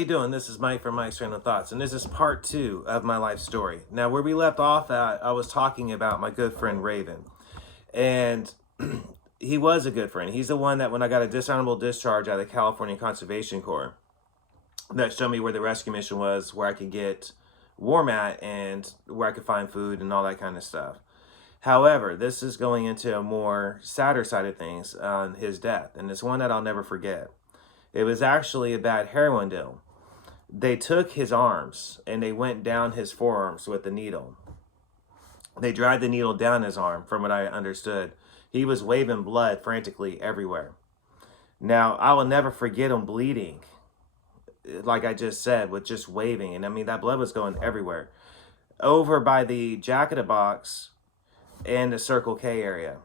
you doing? This is Mike from Mike's Random Thoughts, and this is part 2 of my life story. Now, where we left off at, I was talking about my good friend Raven, and he was a good friend. He's the one that when I got a dishonorable discharge out of the California Conservation Corps, that showed me where the rescue mission was, where I could get warm at, and where I could find food and all that kind of stuff. However, this is going into a more sadder side of things on his death, and it's one that I'll never forget. It was actually a bad heroin deal. They took his arms and they went down his forearms with the needle. They dragged the needle down his arm, from what I understood. He was waving blood frantically everywhere. Now, I will never forget him bleeding, like I just said, with just waving. And I mean, that blood was going everywhere. Over by the Jack in the Box and the Circle K area.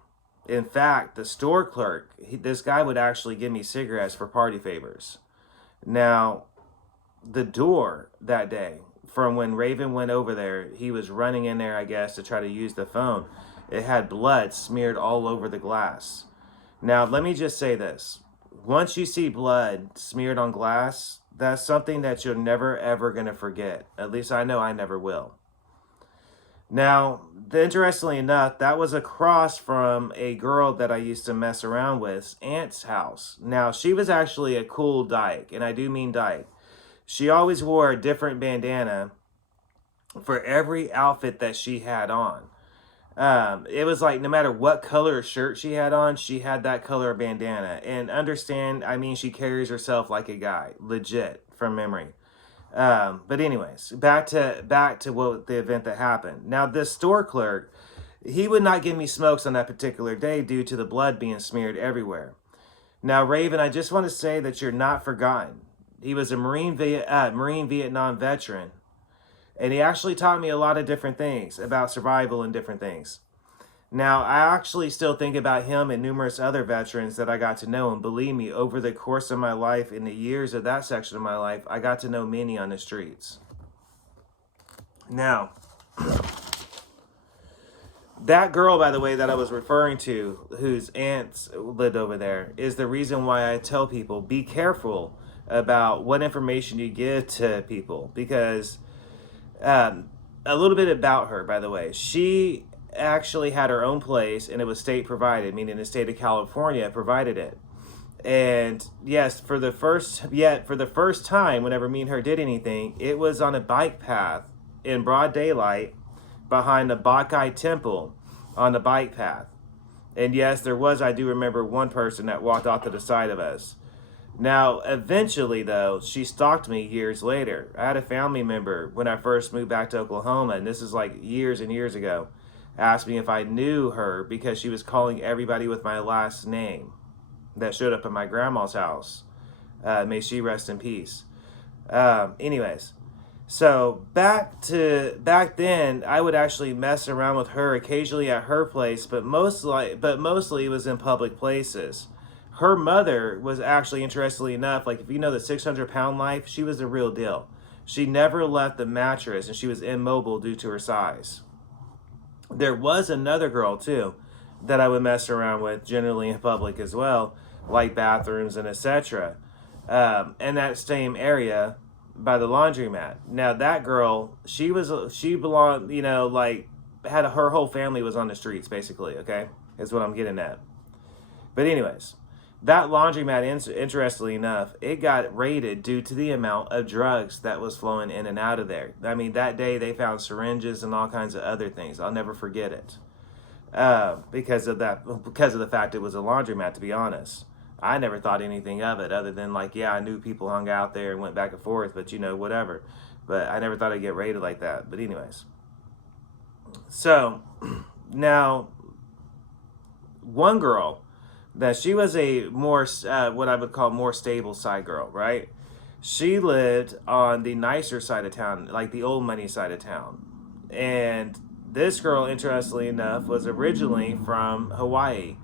In fact, the store clerk, this guy would actually give me cigarettes for party favors. Now, the door that day, from when Raven went over there, he was running in there, I guess, to try to use the phone. It had blood smeared all over the glass. Now, let me just say this. Once you see blood smeared on glass, that's something that you're never, ever going to forget. At least I know I never will. Now, interestingly enough, that was across from a girl that I used to mess around with, Aunt's house. Now, she was actually a cool dyke, and I do mean dyke. She always wore a different bandana for every outfit that she had on. It was like no matter what color shirt she had on, she had that color bandana. And understand, I mean, she carries herself like a guy, legit, from memory. But anyways, back to what the event that happened. Now, this store clerk, he would not give me smokes on that particular day due to the blood being smeared everywhere. Now, Raven, I just want to say that you're not forgotten. He was a Marine Vietnam veteran, and he actually taught me a lot of different things about survival and different things. Now, I actually still think about him and numerous other veterans that I got to know, and believe me, over the course of my life, in the years of that section of my life, I got to know many on the streets. Now, that girl, by the way, that I was referring to, whose aunts lived over there, is the reason why I tell people, be careful about what information you give to people, because a little bit about her, by the way. She actually had her own place, and it was state provided, meaning the state of California provided it. And yes, for the first time, whenever me and her did anything, it was on a bike path in broad daylight behind the Bacchae temple on the bike path. And yes, there was, I do remember, one person that walked off to the side of us. Now, eventually, though, she stalked me years later. I had a family member when I first moved back to Oklahoma, and this is like years and years ago, asked me if I knew her because she was calling everybody with my last name that showed up at my grandma's house. May she rest in peace. Anyways, so back then, I would actually mess around with her occasionally at her place, but mostly it was in public places. Her mother was actually, interestingly enough, like if you know the 600-pound life, she was the real deal. She never left the mattress, and she was immobile due to her size. There was another girl, too, that I would mess around with, generally in public as well, like bathrooms and etc. In that same area by the laundromat. Now, that girl, she belonged, like, her whole family was on the streets, basically, okay? Is what I'm getting at. But anyways, that laundromat, interestingly enough, it got raided due to the amount of drugs that was flowing in and out of there. I mean, that day they found syringes and all kinds of other things. I'll never forget it. Because of the fact it was a laundromat, to be honest. I never thought anything of it other than like, yeah, I knew people hung out there and went back and forth, but whatever. But I never thought I'd get raided like that. But anyways. So, now, one girl, that she was a more, what I would call more stable side girl, right? She lived on the nicer side of town, like the old money side of town. And this girl, interestingly enough, was originally from Hawaii,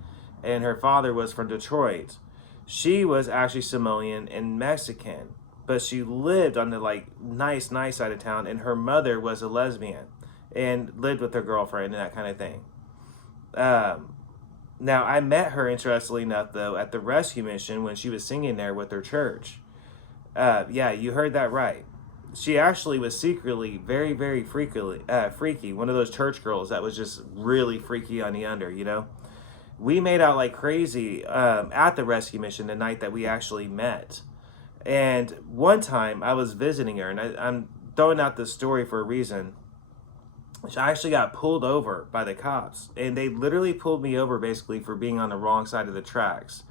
and her father was from Detroit. She was actually Samoan and Mexican, but she lived on the like nice side of town, and her mother was a lesbian and lived with her girlfriend and that kind of thing. Now, I met her, interestingly enough, though, at the rescue mission when she was singing there with her church. Yeah, you heard that right. She actually was secretly very, very freaky. One of those church girls that was just really freaky on the under, you know? We made out like crazy at the rescue mission the night that we actually met. And one time I was visiting her, and I'm throwing out this story for a reason. She actually got pulled over by the cops, and they literally pulled me over basically for being on the wrong side of the tracks.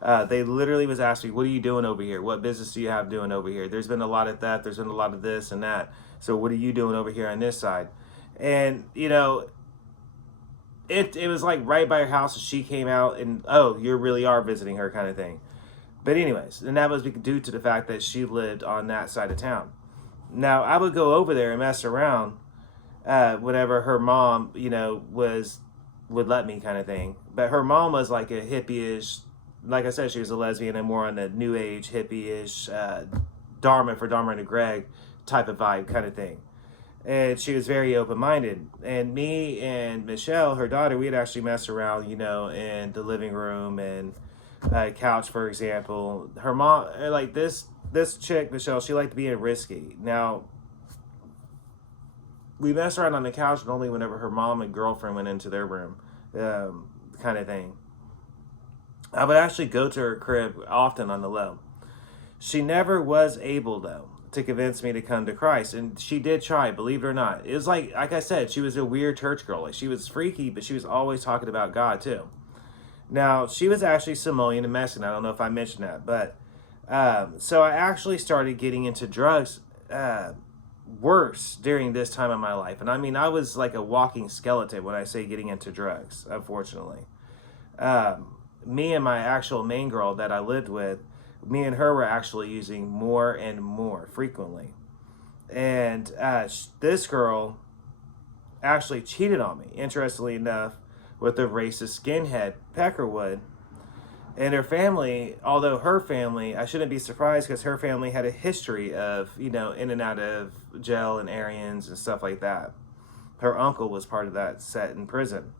They literally was asking me, "What are you doing over here? What business do you have doing over here? There's been a lot of theft. There's been a lot of this and that. So what are you doing over here on this side?" And you know, it was like right by her house. And she came out, and oh, you really are visiting her, kind of thing. But anyways, and that was due to the fact that she lived on that side of town. Now I would go over there and mess around whenever her mom, you know, would let me, kind of thing. But her mom was like a hippie-ish, like I said, she was a lesbian and more on the new age hippie-ish, Dharma for Dharma and Greg type of vibe kind of thing. And she was very open-minded. And me and Michelle, her daughter, we had actually messed around, you know, in the living room and couch, for example. Her mom, like this chick, Michelle, she liked being risky. Now, we messed around on the couch only whenever her mom and girlfriend went into their room, kind of thing. I would actually go to her crib often on the low. She never was able, though, to convince me to come to Christ. And she did try, believe it or not. It was like I said, she was a weird church girl. Like, she was freaky, but she was always talking about God, too. Now, she was actually Samoan and Mexican. I don't know if I mentioned that. But, so I actually started getting into drugs worse during this time of my life. And I mean, I was like a walking skeleton when I say getting into drugs, unfortunately. Me and my actual main girl that I lived with, me and her were actually using more and more frequently. And this girl actually cheated on me, interestingly enough, with a racist skinhead, Peckerwood. And her family, although her family, I shouldn't be surprised because her family had a history of, you know, in and out of jail and Aryans and stuff like that. Her uncle was part of that set in prison.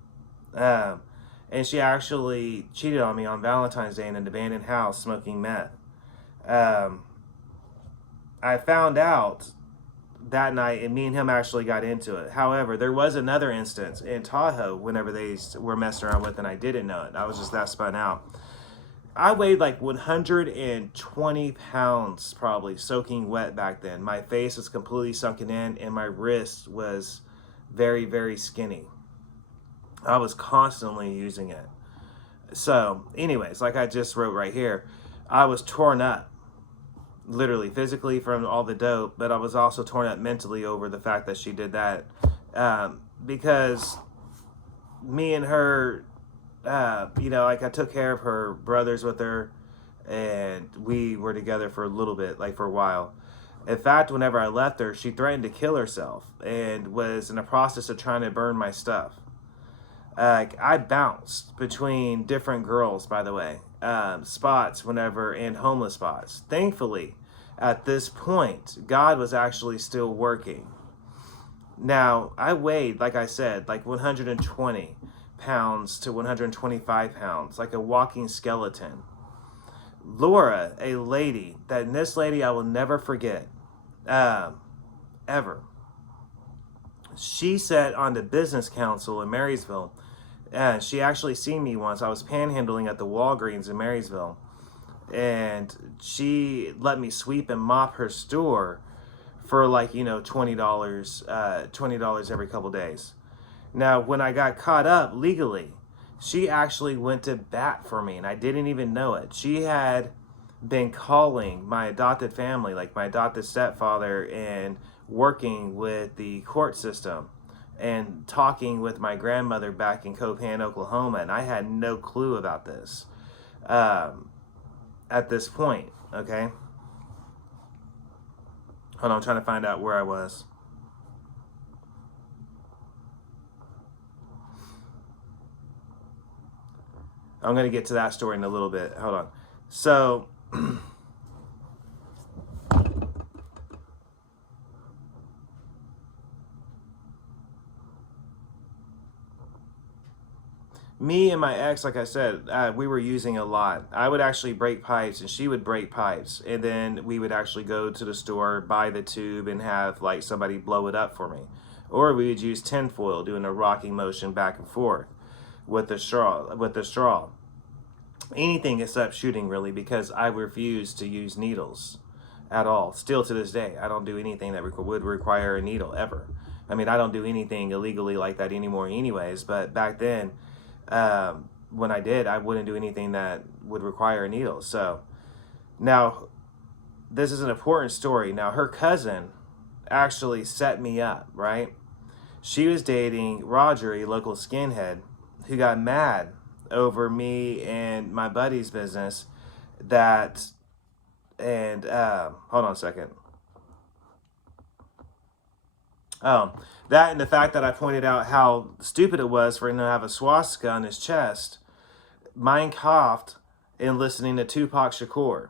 And she actually cheated on me on Valentine's Day in an abandoned house smoking meth. I found out that night, and me and him actually got into it. However, there was another instance in Tahoe whenever they were messing around with, and I didn't know it. I was just that spun out. I weighed like 120 pounds, probably, soaking wet back then. My face was completely sunken in, and my wrist was very, very skinny. I was constantly using it. So, anyways, like I just wrote right here, I was torn up, literally, physically from all the dope, but I was also torn up mentally over the fact that she did that. Because me and her, you know, like I took care of her brothers with her, and we were together for a little bit, like for a while. In fact, whenever I left her, she threatened to kill herself and was in the process of trying to burn my stuff. I bounced between different girls, by the way, spots whenever, and homeless spots. Thankfully, at this point, God was actually still working. Now, I weighed, like I said, like 120 pounds to 125 pounds, like a walking skeleton. Laura, a lady, this lady I will never forget, ever. She sat on the business council in Marysville. And she actually seen me once. I was panhandling at the Walgreens in Marysville. And she let me sweep and mop her store for like, you know, $20 every couple days. Now, when I got caught up legally, she actually went to bat for me, and I didn't even know it. She had been calling my adopted family, like my adopted stepfather, and working with the court system and talking with my grandmother back in Copan, Oklahoma, and I had no clue about this at this point, okay? Hold on, I'm trying to find out where I was. I'm going to get to that story in a little bit. Hold on. So, Me and my ex, like I said, we were using a lot. I would actually break pipes and she would break pipes. And then we would actually go to the store, buy the tube, and have like somebody blow it up for me. Or we would use tinfoil, doing a rocking motion back and forth with the straw. Anything except shooting, really, because I refuse to use needles at all. Still to this day, I don't do anything that would require a needle ever. I mean, I don't do anything illegally like that anymore anyways, but back then, when I did, I wouldn't do anything that would require a needle. So now, this is an important story. Now, her cousin actually set me up, right? She was dating Roger, a local skinhead, who got mad over me and my buddy's business. Hold on a second. That and the fact that I pointed out how stupid it was for him to have a swastika on his chest, Mein Kampf, and listening to Tupac Shakur.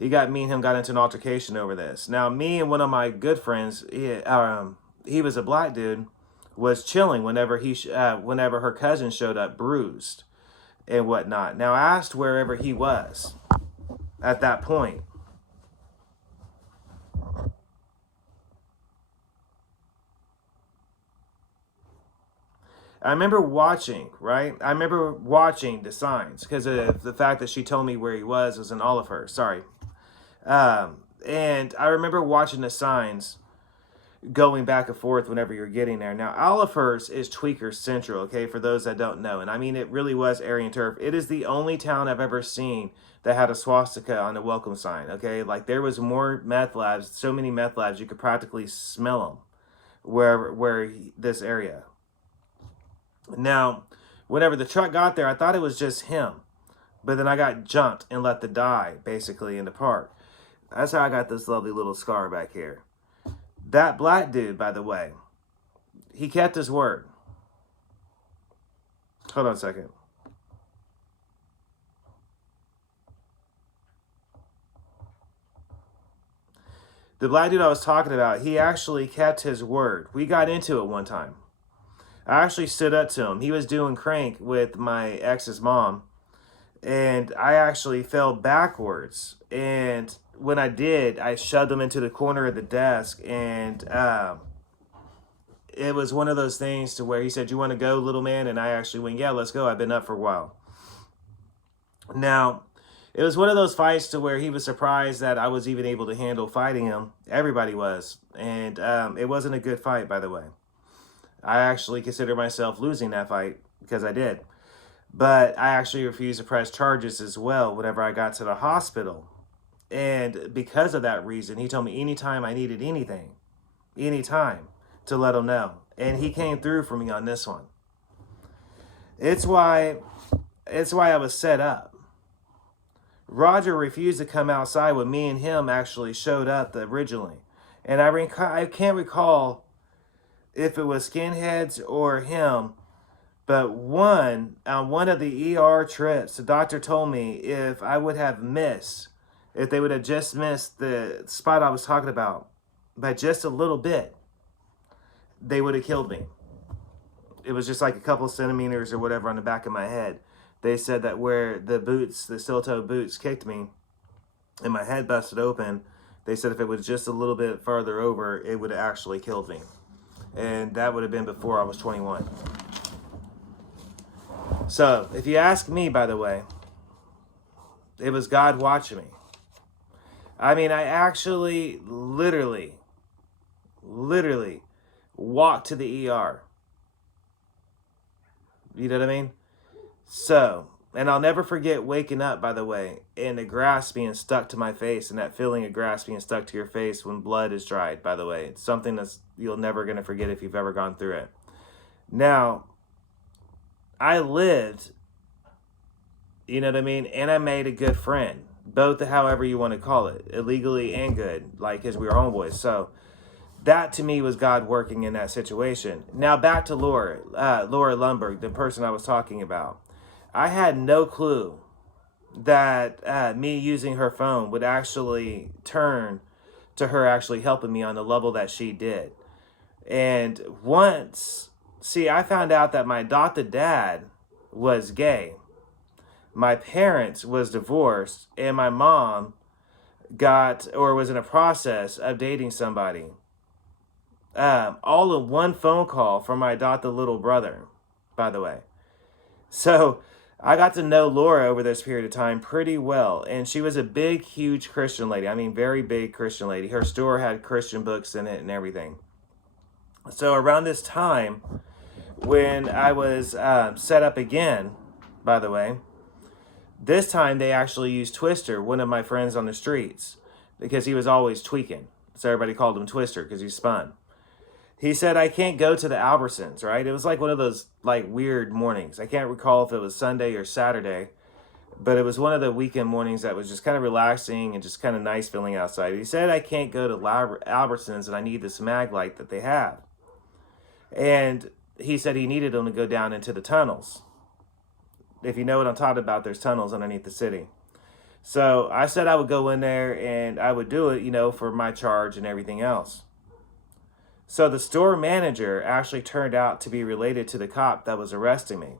Me and him got into an altercation over this. Now, me and one of my good friends, he was a black dude, was chilling whenever whenever her cousin showed up bruised and whatnot. Now, I asked wherever he was at that point. I remember watching, right? I remember watching the signs because of the fact that she told me where he was in Oliver. Sorry. And I remember watching the signs going back and forth whenever you're getting there. Now, Olivehurst is Tweaker Central, okay, for those that don't know. And I mean, it really was Aryan turf. It is the only town I've ever seen that had a swastika on the welcome sign, okay? Like, there was more meth labs, so many meth labs, you could practically smell them where this area. Now, whenever the truck got there, I thought it was just him. But then I got jumped and left to die, basically, in the park. That's how I got this lovely little scar back here. That black dude, by the way, he kept his word. Hold on a second. The black dude I was talking about, he actually kept his word. We got into it one time. I actually stood up to him. He was doing crank with my ex's mom. And I actually fell backwards. And when I did, I shoved him into the corner of the desk. And it was one of those things to where he said, "You want to go, little man?" And I actually went, "Yeah, let's go. I've been up for a while." Now, it was one of those fights to where he was surprised that I was even able to handle fighting him. Everybody was. And it wasn't a good fight, by the way. I actually consider myself losing that fight because I did. But I actually refused to press charges as well whenever I got to the hospital. And because of that reason, he told me anytime I needed anything, anytime, to let him know. And he came through for me on this one. It's why I was set up. Roger refused to come outside when me and him actually showed up originally. And I can't recall if it was skinheads or him, but on one of the ER trips, the doctor told me if they would have just missed the spot I was talking about by just a little bit, they would have killed me. It was just like a couple centimeters or whatever on the back of my head. They said that where the steel-toe boots kicked me and my head busted open, they said if it was just a little bit farther over, it would have actually killed me. And that would have been before I was 21. So, if you ask me, by the way, it was God watching me. I mean, I actually literally walked to the ER. You know what I mean? So, and I'll never forget waking up, by the way, and the grass being stuck to my face, and that feeling of grass being stuck to your face when blood is dried, by the way. It's something you'll never going to forget if you've ever gone through it. Now, I lived, you know what I mean? And I made a good friend, both however you want to call it, illegally and good, like, because we were homeboys. So, that to me was God working in that situation. Now, back to Laura Lundberg, the person I was talking about. I had no clue that me using her phone would actually turn to her actually helping me on the level that she did. And I found out that my adopted dad was gay. My parents was divorced, and my mom got or was in a process of dating somebody. All in one phone call from my adopted little brother, by the way. So I got to know Laura over this period of time pretty well. And she was a big, huge Christian lady. I mean, very big Christian lady. Her store had Christian books in it and everything. So around this time, when I was set up again, by the way, this time they actually used Twister, one of my friends on the streets, because he was always tweaking. So everybody called him Twister because he spun. He said, I can't go to the Albertsons, right? It was like one of those like weird mornings. I can't recall if it was Sunday or Saturday, but it was one of the weekend mornings that was just kind of relaxing and just kind of nice feeling outside. He said, I can't go to Albertsons and I need this mag light that they have. And he said he needed them to go down into the tunnels. If you know what I'm talking about, there's tunnels underneath the city. So I said I would go in there and I would do it, you know, for my charge and everything else. So the store manager actually turned out to be related to the cop that was arresting me.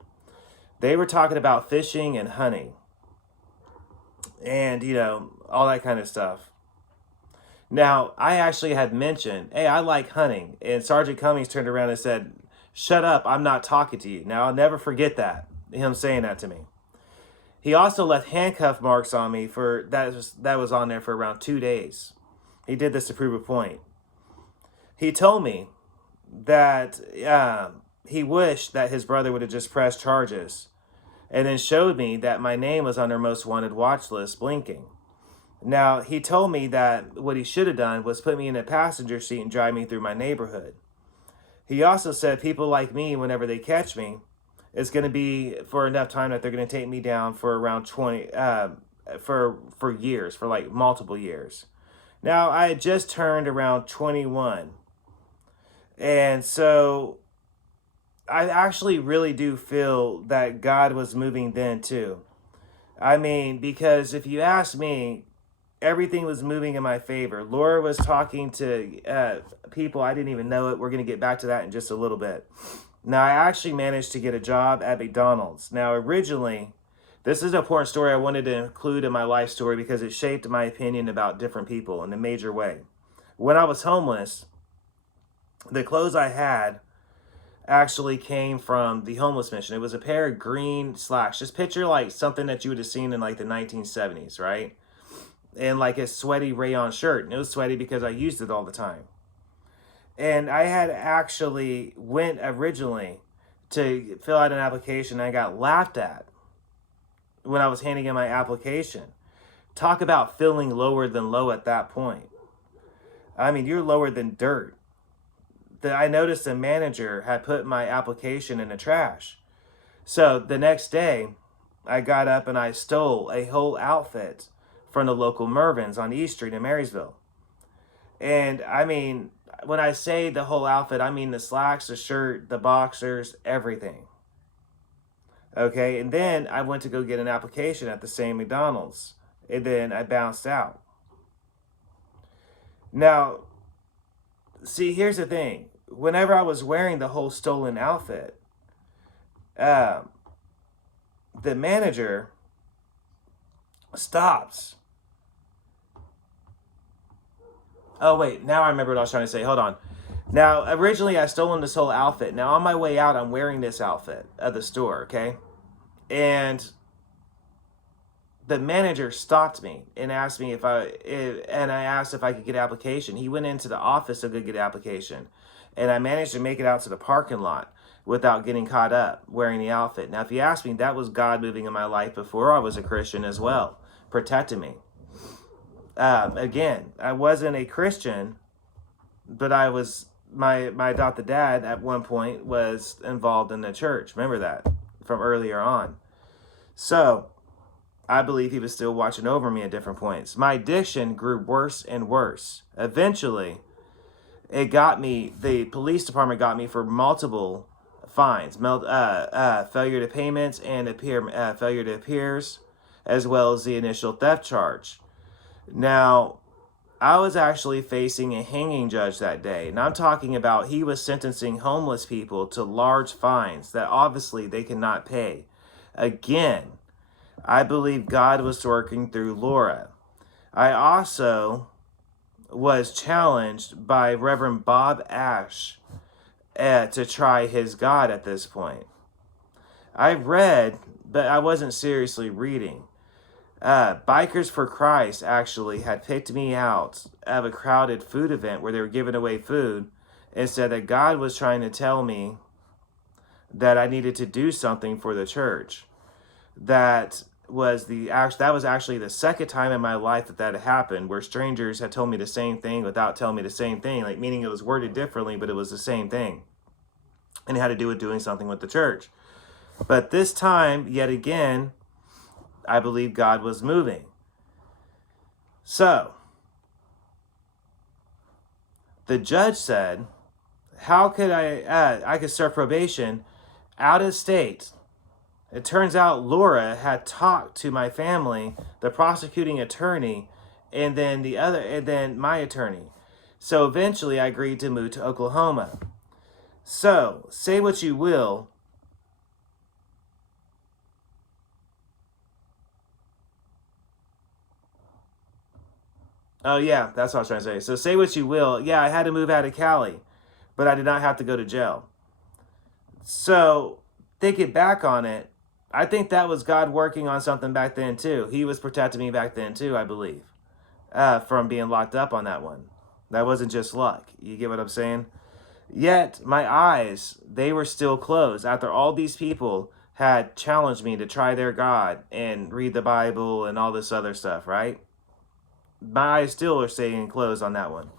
They were talking about fishing and hunting and, you know, all that kind of stuff. Now, I actually had mentioned, hey, I like hunting. And Sergeant Cummings turned around and said, shut up, I'm not talking to you. Now, I'll never forget that, him saying that to me. He also left handcuff marks on me for that was on there for around 2 days. He did this to prove a point. He told me that he wished that his brother would have just pressed charges and then showed me that my name was on their most wanted watch list blinking. Now, he told me that what he should have done was put me in a passenger seat and drive me through my neighborhood. He also said people like me, whenever they catch me, it's going to be for enough time that they're going to take me down for around 20, for years, for like multiple years. Now, I had just turned around 21. And so I actually really do feel that God was moving then too. I mean, because if you ask me, everything was moving in my favor. Laura was talking to people I didn't even know it. We're going to get back to that in just a little bit. Now, I actually managed to get a job at McDonald's. Now, originally, this is an important story I wanted to include in my life story because it shaped my opinion about different people in a major way. When I was homeless, the clothes I had actually came from the homeless mission. It was a pair of green slacks. Just picture like something that you would have seen in like the 1970s, right? And like a sweaty rayon shirt. And it was sweaty because I used it all the time. And I had actually went originally to fill out an application. And I got laughed at when I was handing in my application. Talk about feeling lower than low at that point. I mean, you're lower than dirt. I noticed the manager had put my application in the trash. So the next day, I got up and I stole a whole outfit from the local Mervyn's on East Street in Marysville. And I mean, when I say the whole outfit, I mean the slacks, the shirt, the boxers, everything. Okay, and then I went to go get an application at the same McDonald's. And then I bounced out. Now, see, here's the thing. Whenever I was wearing the whole stolen outfit, the manager stops. Oh, wait. Now I remember what I was trying to say. Hold on. Now, originally I stolen this whole outfit. Now, on my way out, I'm wearing this outfit at the store, okay? And the manager stopped me and asked me and I asked if I could get an application. He went into the office to go get an application. And I managed to make it out to the parking lot without getting caught up wearing the outfit. Now, if you ask me, that was God moving in my life before I was a Christian as well, protecting me. Again, I wasn't a Christian, but I was, my adopted dad at one point was involved in the church. Remember that from earlier on. So I believe he was still watching over me at different points. My addiction grew worse and worse. Eventually, it got me, the police department got me for multiple fines, failure to payments and failure to appears, as well as the initial theft charge. Now, I was actually facing a hanging judge that day, and I'm talking about he was sentencing homeless people to large fines that obviously they cannot pay. Again, I believe God was working through Laura. I also was challenged by Reverend Bob Ash to try his God at this point. I read, but I wasn't seriously reading. Bikers for Christ actually had picked me out of a crowded food event where they were giving away food and said that God was trying to tell me that I needed to do something for the church. That was actually the second time in my life that had happened, where strangers had told me the same thing without telling me the same thing, like meaning it was worded differently, but it was the same thing, and it had to do with doing something with the church. But this time, yet again, I believe God was moving. So the judge said, "How could I could serve probation out of state?" It turns out Laura had talked to my family, the prosecuting attorney, and then my attorney. So eventually I agreed to move to Oklahoma. So, say what you will. Oh yeah, that's what I was trying to say. So say what you will. Yeah, I had to move out of Cali, but I did not have to go to jail. So, thinking back on it, I think that was God working on something back then too. He was protecting me back then too, I believe, from being locked up on that one. That wasn't just luck. You get what I'm saying? Yet my eyes, they were still closed after all these people had challenged me to try their God and read the Bible and all this other stuff, right? My eyes still are staying closed on that one.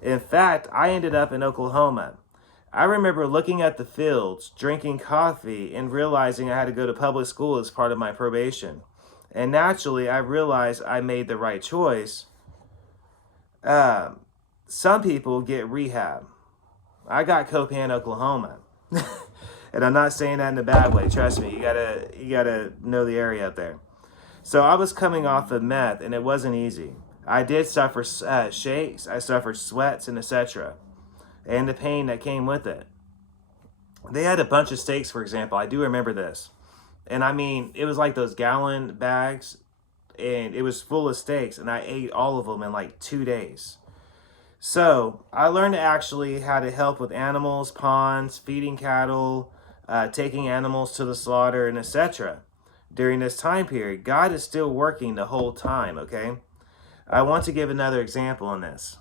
In fact, I ended up in Oklahoma. I remember looking at the fields, drinking coffee, and realizing I had to go to public school as part of my probation. And naturally, I realized I made the right choice. Some people get rehab. I got Copan, Oklahoma. And I'm not saying that in a bad way. Trust me, you gotta know the area up there. So I was coming off of meth, and it wasn't easy. I did suffer shakes, I suffered sweats, and etc., and the pain that came with it. They had a bunch of steaks, for example. I do remember this. And I mean, it was like those gallon bags, and it was full of steaks, and I ate all of them in like 2 days. So I learned actually how to help with animals, ponds, feeding cattle, taking animals to the slaughter, and etc. During this time period. God is still working the whole time, okay? I want to give another example in this.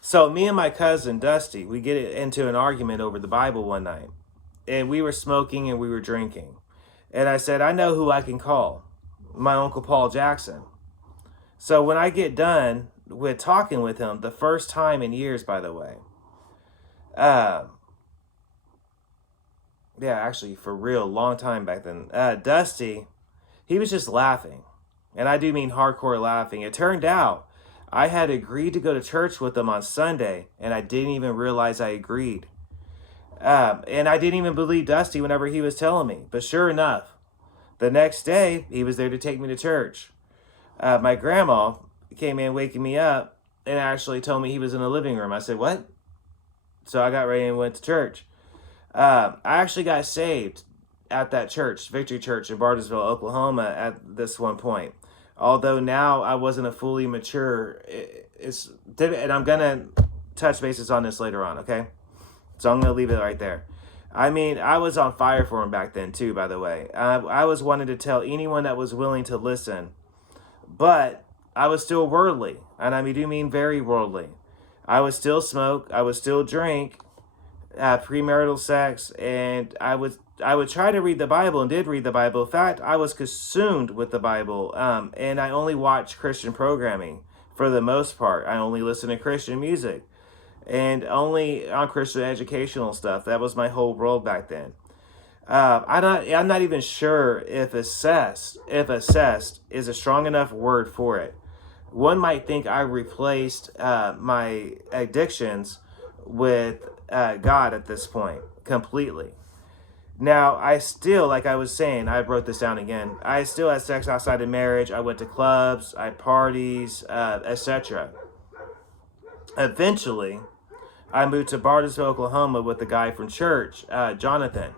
So me and my cousin, Dusty, we get into an argument over the Bible one night. And we were smoking and we were drinking. And I said, I know who I can call. My Uncle Paul Jackson. So when I get done with talking with him, the first time in years, by the way, yeah, actually for real, long time back then, Dusty, he was just laughing. And I do mean hardcore laughing. It turned out I had agreed to go to church with him on Sunday, and I didn't even realize I agreed. And I didn't even believe Dusty whenever he was telling me. But sure enough, the next day, he was there to take me to church. My grandma came in waking me up and actually told me he was in the living room. I said, what? So I got ready and went to church. I actually got saved at that church, Victory Church in Bartlesville, Oklahoma, at this one point. Although now I wasn't a fully mature, and I'm going to touch bases on this later on, okay? So I'm going to leave it right there. I mean, I was on fire for him back then too, by the way. I was wanting to tell anyone that was willing to listen, but I was still worldly, and I do mean very worldly. I would still smoke, I would still drink, premarital sex, and I would try to read the Bible and did read the Bible. In fact, I was consumed with the Bible, and I only watched Christian programming for the most part. I only listened to Christian music and only on Christian educational stuff. That was my whole world back then. I'm not even sure if assessed is a strong enough word for it. One might think I replaced my addictions with God at this point completely. Now, I still, like I was saying, I wrote this down again. I still had sex outside of marriage. I went to clubs, I had parties, etc. Eventually, I moved to Bartlesville, Oklahoma with the guy from church, Jonathan.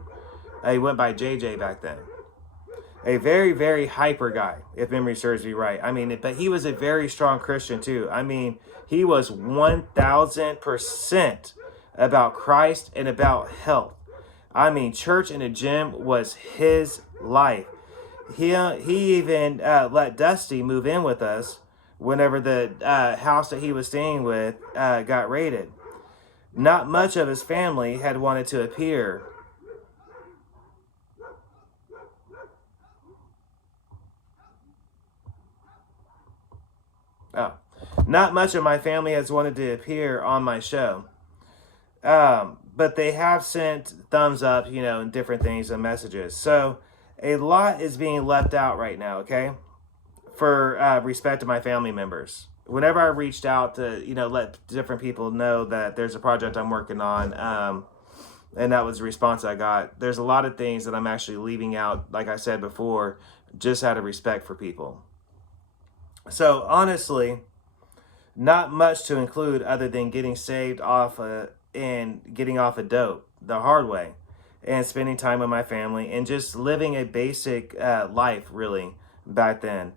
He went by JJ back then. A very, very hyper guy, if memory serves me right. I mean, but he was a very strong Christian too. I mean, he was 1000% about Christ and about health. I mean, church and the gym was his life. He even let Dusty move in with us whenever the house that he was staying with got raided. Not much of his family had wanted to appear. Not much of my family has wanted to appear on my show. But they have sent thumbs up, and different things and messages. So a lot is being left out right now, okay? For respect to my family members. Whenever I reached out to, let different people know that there's a project I'm working on, and that was the response I got. There's a lot of things that I'm actually leaving out, like I said before, just out of respect for people. So honestly, not much to include other than getting saved off and getting off of dope the hard way, and spending time with my family and just living a basic life, really, back then.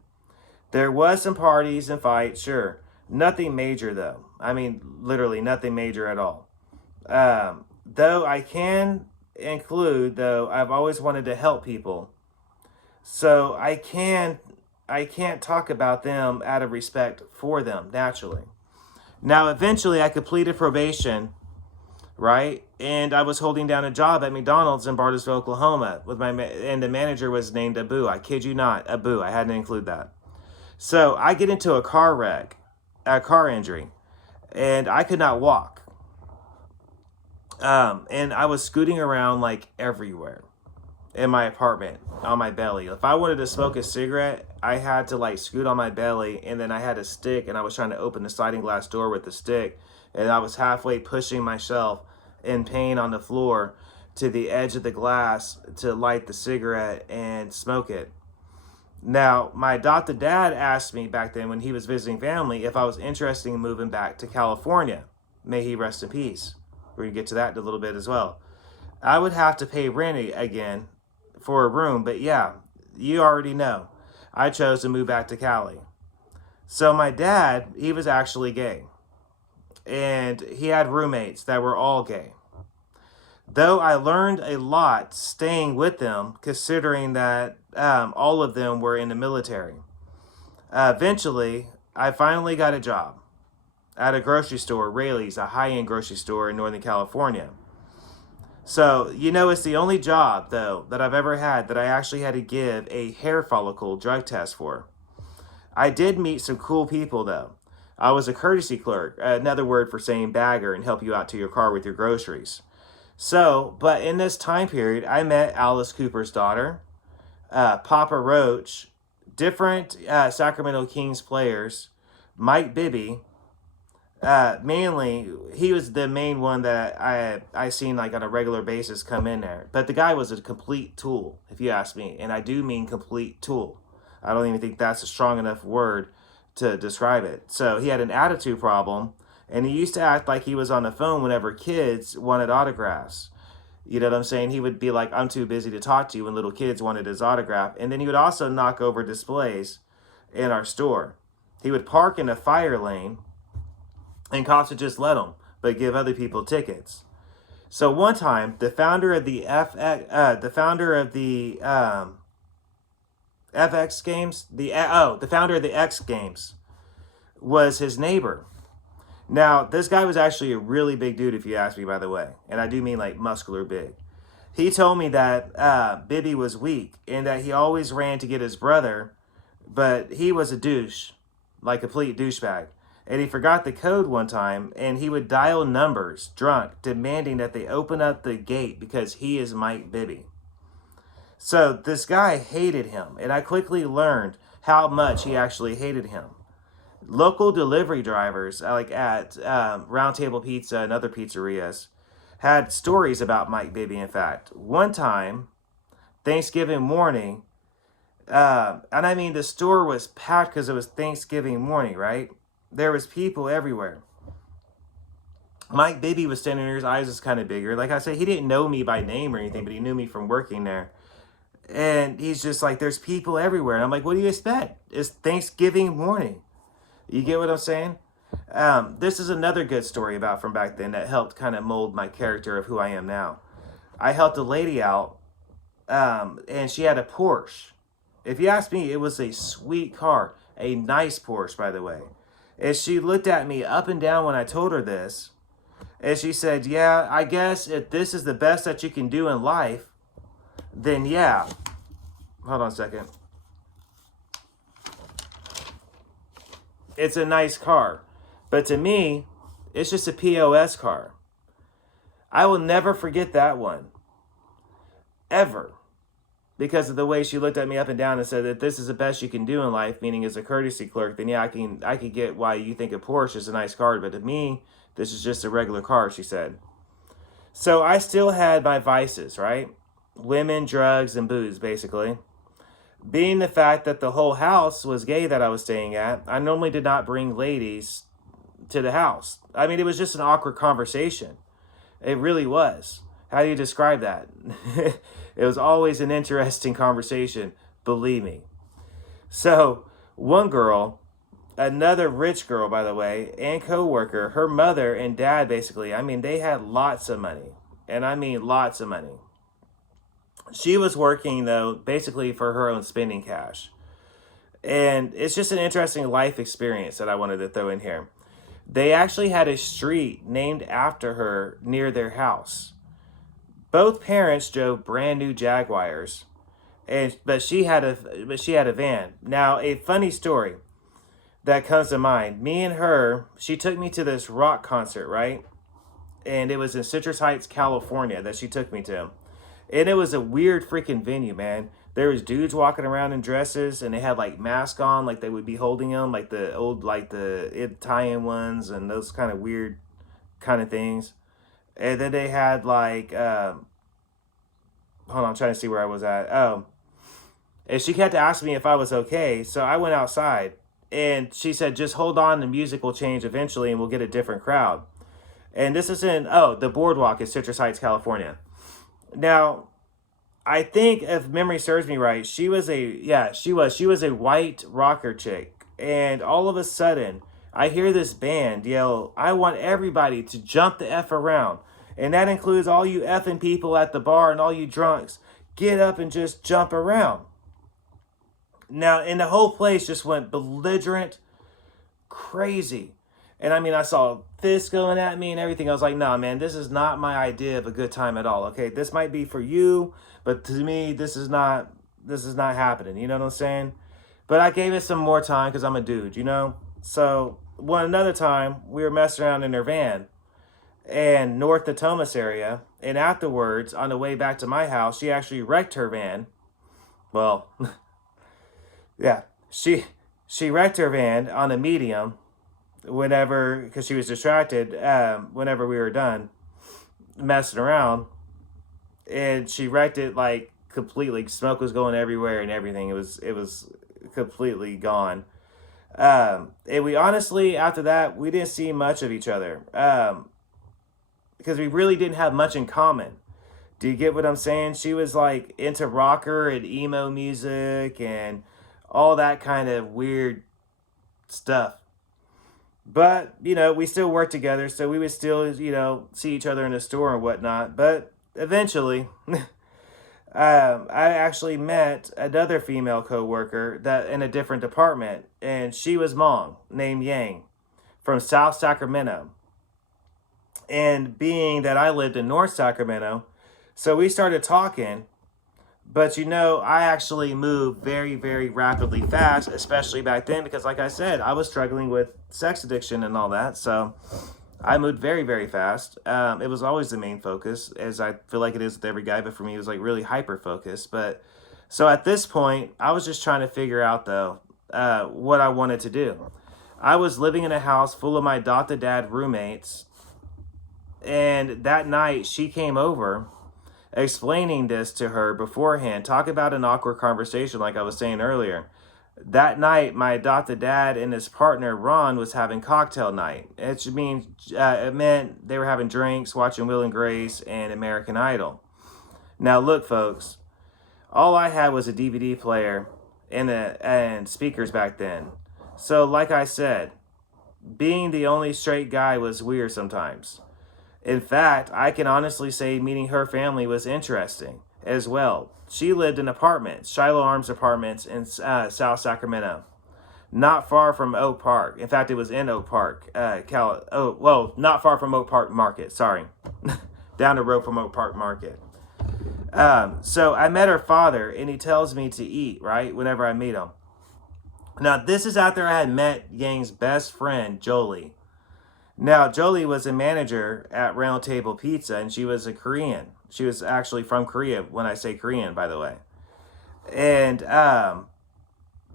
There was some parties and fights, sure. Nothing major, though. I mean, literally nothing major at all. Though I can include, though, I've always wanted to help people. So I can't talk about them out of respect for them, naturally. Now, eventually, I completed probation, right? And I was holding down a job at McDonald's in Bartlesville, Oklahoma, and the manager was named Abu. I kid you not, Abu. I had to include that. So I get into a car wreck, a car injury, and I could not walk. And I was scooting around like everywhere in my apartment on my belly. If I wanted to smoke a cigarette, I had to like scoot on my belly, and then I had a stick, and I was trying to open the sliding glass door with the stick, and I was halfway pushing myself in pain on the floor to the edge of the glass to light the cigarette and smoke it. Now, my adopted dad asked me back then when he was visiting family if I was interested in moving back to California. May he rest in peace. We're going to get to that in a little bit as well. I would have to pay rent again for a room, but yeah, you already know. I chose to move back to Cali. So my dad, he was actually gay. And he had roommates that were all gay. Though I learned a lot staying with them, considering that all of them were in the military. Eventually, I finally got a job at a grocery store, Rayleigh's, a high-end grocery store in Northern California. So, it's the only job, though, that I've ever had that I actually had to give a hair follicle drug test for. I did meet some cool people, though. I was a courtesy clerk, another word for saying bagger, and help you out to your car with your groceries. So, but in this time period, I met Alice Cooper's daughter, Papa Roach, different Sacramento Kings players, Mike Bibby. Mainly, he was the main one that I seen like on a regular basis come in there. But the guy was a complete tool, if you ask me. And I do mean complete tool. I don't even think that's a strong enough word to describe it. So he had an attitude problem. And he used to act like he was on the phone whenever kids wanted autographs. You know what I'm saying? He would be like, I'm too busy to talk to you when little kids wanted his autograph. And then he would also knock over displays in our store. He would park in a fire lane, and cops would just let him, but give other people tickets. So one time, the founder of the FX Games, the founder of the X Games was his neighbor. Now, this guy was actually a really big dude, if you ask me, by the way. And I do mean like muscular big. He told me that Bibby was weak and that he always ran to get his brother, but he was a douche, like a complete douchebag. And he forgot the code one time, and he would dial numbers, drunk, demanding that they open up the gate because he is Mike Bibby. So this guy hated him, and I quickly learned how much he actually hated him. Local delivery drivers, like at Round Table Pizza and other pizzerias, had stories about Mike Bibby, in fact. One time, Thanksgiving morning, and I mean the store was packed because it was Thanksgiving morning, right? There was people everywhere. Mike Bibby was standing there. His eyes was kind of bigger. Like I said, he didn't know me by name or anything, but he knew me from working there. And he's just like, there's people everywhere. And I'm like, what do you expect? It's Thanksgiving morning. You get what I'm saying? This is another good story about from back then that helped kind of mold my character of who I am now. I helped a lady out, and she had a Porsche. If you ask me, it was a sweet car. A nice Porsche, by the way. And she looked at me up and down when I told her this. And she said, yeah, I guess if this is the best that you can do in life, then yeah. Hold on a second. It's a nice car. But to me, it's just a POS car. I will never forget that one. Ever. Because of the way she looked at me up and down and said that this is the best you can do in life, meaning as a courtesy clerk, then yeah, I can get why you think a Porsche is a nice car, but to me, this is just a regular car, she said. So I still had my vices, right? Women, drugs, and booze, basically. Being the fact that the whole house was gay that I was staying at, I normally did not bring ladies to the house. I mean, it was just an awkward conversation. It really was. How do you describe that? It was always an interesting conversation, believe me. So, one girl, another rich girl, by the way, and co-worker, her mother and dad, basically, I mean, they had lots of money. And I mean lots of money. She was working, though, basically for her own spending cash. And it's just an interesting life experience that I wanted to throw in here. They actually had a street named after her near their house. Both parents drove brand new Jaguars, but she had a van. Now, a funny story that comes to mind. Me and her, she took me to this rock concert, right? And it was in Citrus Heights, California that she took me to. And it was a weird freaking venue, man. There was dudes walking around in dresses, and they had like masks on, like they would be holding them, like the old, like the Italian ones, and those kind of weird kind of things. And then they had like, hold on, I'm trying to see where I was at. Oh, and she kept asking me if I was okay, so I went outside, and she said, "Just hold on, the music will change eventually, and we'll get a different crowd." And this is in the Boardwalk in Citrus Heights, California. Now, I think if memory serves me right, she was a white rocker chick, and all of a sudden, I hear this band yell, "I want everybody to jump the F around." And that includes all you effing people at the bar and all you drunks. Get up and just jump around. Now, and the whole place just went belligerent, crazy. And I mean, I saw fists going at me and everything. I was like, nah, man, this is not my idea of a good time at all. Okay, this might be for you, but to me, this is not happening. You know what I'm saying? But I gave it some more time because I'm a dude, you know? So, another time, we were messing around in their van in North Thomas area, and afterwards, on the way back to my house, she actually wrecked her van. Well, yeah, she wrecked her van on a medium whenever, because she was distracted, whenever we were done messing around, and she wrecked it like completely. Smoke was going everywhere and everything. It was completely gone. And we honestly, after that, we didn't see much of each other. Because we really didn't have much in common. Do you get what I'm saying? She was like into rocker and emo music and all that kind of weird stuff. But, you know, we still worked together, so we would still, you know, see each other in the store and whatnot. But eventually, I actually met another female coworker that in a different department, and she was Hmong, named Yang, from South Sacramento. And being that I lived in North Sacramento, so we started talking. But you know, I actually moved very, very rapidly fast, especially back then, because like I said, I was struggling with sex addiction and all that. So I moved very, very fast. It was always the main focus, as I feel like it is with every guy, but for me, it was like really hyper focused. But so at this point, I was just trying to figure out, though, what I wanted to do. I was living in a house full of my adopted dad roommates. And that night, she came over, explaining this to her beforehand. Talk about an awkward conversation, like I was saying earlier. That night, my adopted dad and his partner, Ron, was having cocktail night. It meant they were having drinks, watching Will and Grace and American Idol. Now, look, folks, all I had was a DVD player and speakers back then. So, like I said, being the only straight guy was weird sometimes. In fact, I can honestly say meeting her family was interesting as well. She lived in apartments, Shiloh Arms Apartments in South Sacramento, not far from Oak Park. In fact, it was in Oak Park, not far from Oak Park Market. Sorry, down the road from Oak Park Market. So I met her father, and he tells me to eat, right, whenever I meet him. Now, this is after I had met Yang's best friend, Jolie. Now, Jolie was a manager at Round Table Pizza, and she was a Korean. She was actually from Korea, when I say Korean, by the way. And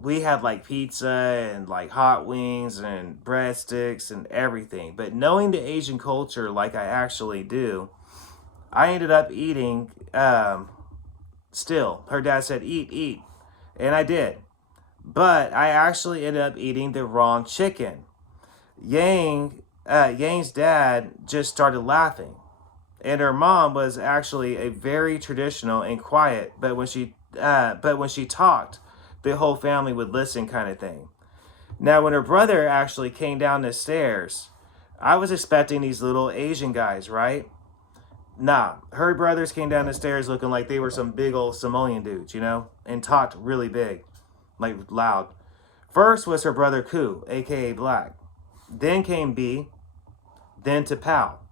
we had like pizza and like hot wings and breadsticks and everything. But knowing the Asian culture like I actually do, I ended up eating still. Her dad said, eat, eat. And I did. But I actually ended up eating the wrong chicken. Yang's dad just started laughing. And her mom was actually a very traditional and quiet, but when she talked, the whole family would listen kind of thing. Now, when her brother actually came down the stairs, I was expecting these little Asian guys, right? Nah, her brothers came down the stairs looking like they were some big old Samoan dudes, you know, and talked really big, like loud. First was her brother Ku, aka Black. Then came B, then to Pal.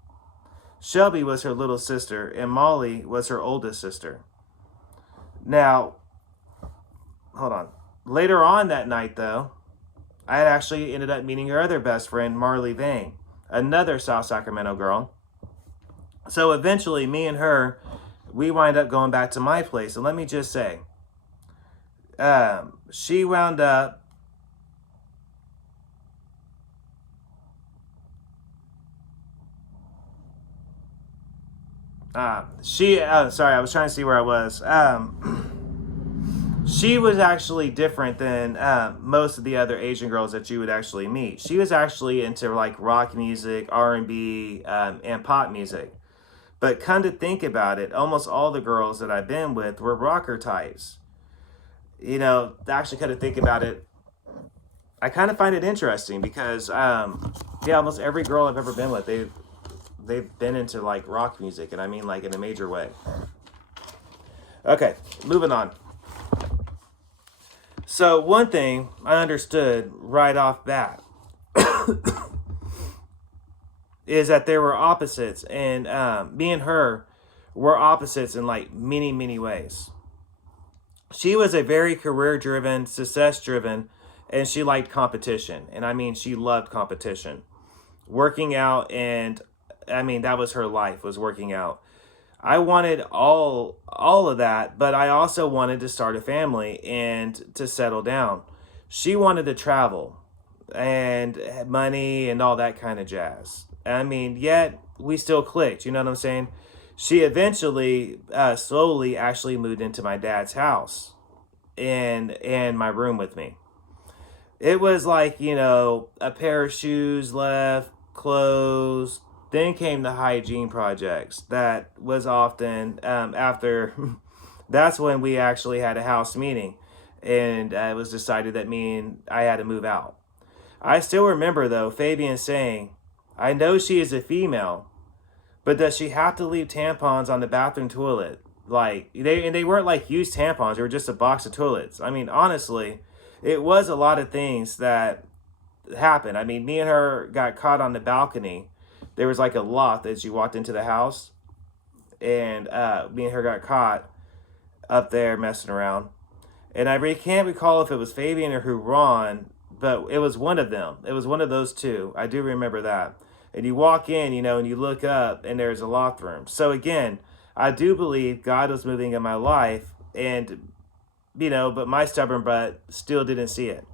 Shelby was her little sister, and Molly was her oldest sister. Now, hold on. Later on that night, though, I had actually ended up meeting her other best friend, Marley Vane, another South Sacramento girl. So eventually, me and her, we wind up going back to my place. And let me just say, she wound up sorry, I was trying to see where I was. She was actually different than most of the other Asian girls that you would actually meet. She was actually into like rock music, R&B, and pop music. But come to think about it, almost all the girls that I've been with were rocker types. You know, actually kind of think about it, I kind of find it interesting because, almost every girl I've ever been with, they've been into like rock music, and I mean like in a major way. Okay, moving on. So one thing I understood right off bat is that there were opposites, and me and her were opposites in like many, many ways. She was a very career-driven, success-driven, and she liked competition. And I mean, she loved competition. Working out, and I mean, that was her life, was working out. I wanted all of that, but I also wanted to start a family and to settle down. She wanted to travel and money and all that kind of jazz. I mean, yet we still clicked, you know what I'm saying? She eventually, slowly actually moved into my dad's house and my room with me. It was like, you know, a pair of shoes left, clothes. Then came the hygiene projects. That was often after, that's when we actually had a house meeting. And it was decided that I had to move out. I still remember, though, Fabian saying, I know she is a female, but does she have to leave tampons on the bathroom toilet? Like, they weren't like used tampons, they were just a box of toilets. I mean, honestly, it was a lot of things that happened. I mean, me and her got caught on the balcony. There was like a loft as you walked into the house, and me and her got caught up there messing around. And I really can't recall if it was Fabian or Ron, but it was one of them. It was one of those two. I do remember that. And you walk in, you know, and you look up, and there's a loft room. So again, I do believe God was moving in my life, and, you know, but my stubborn butt still didn't see it.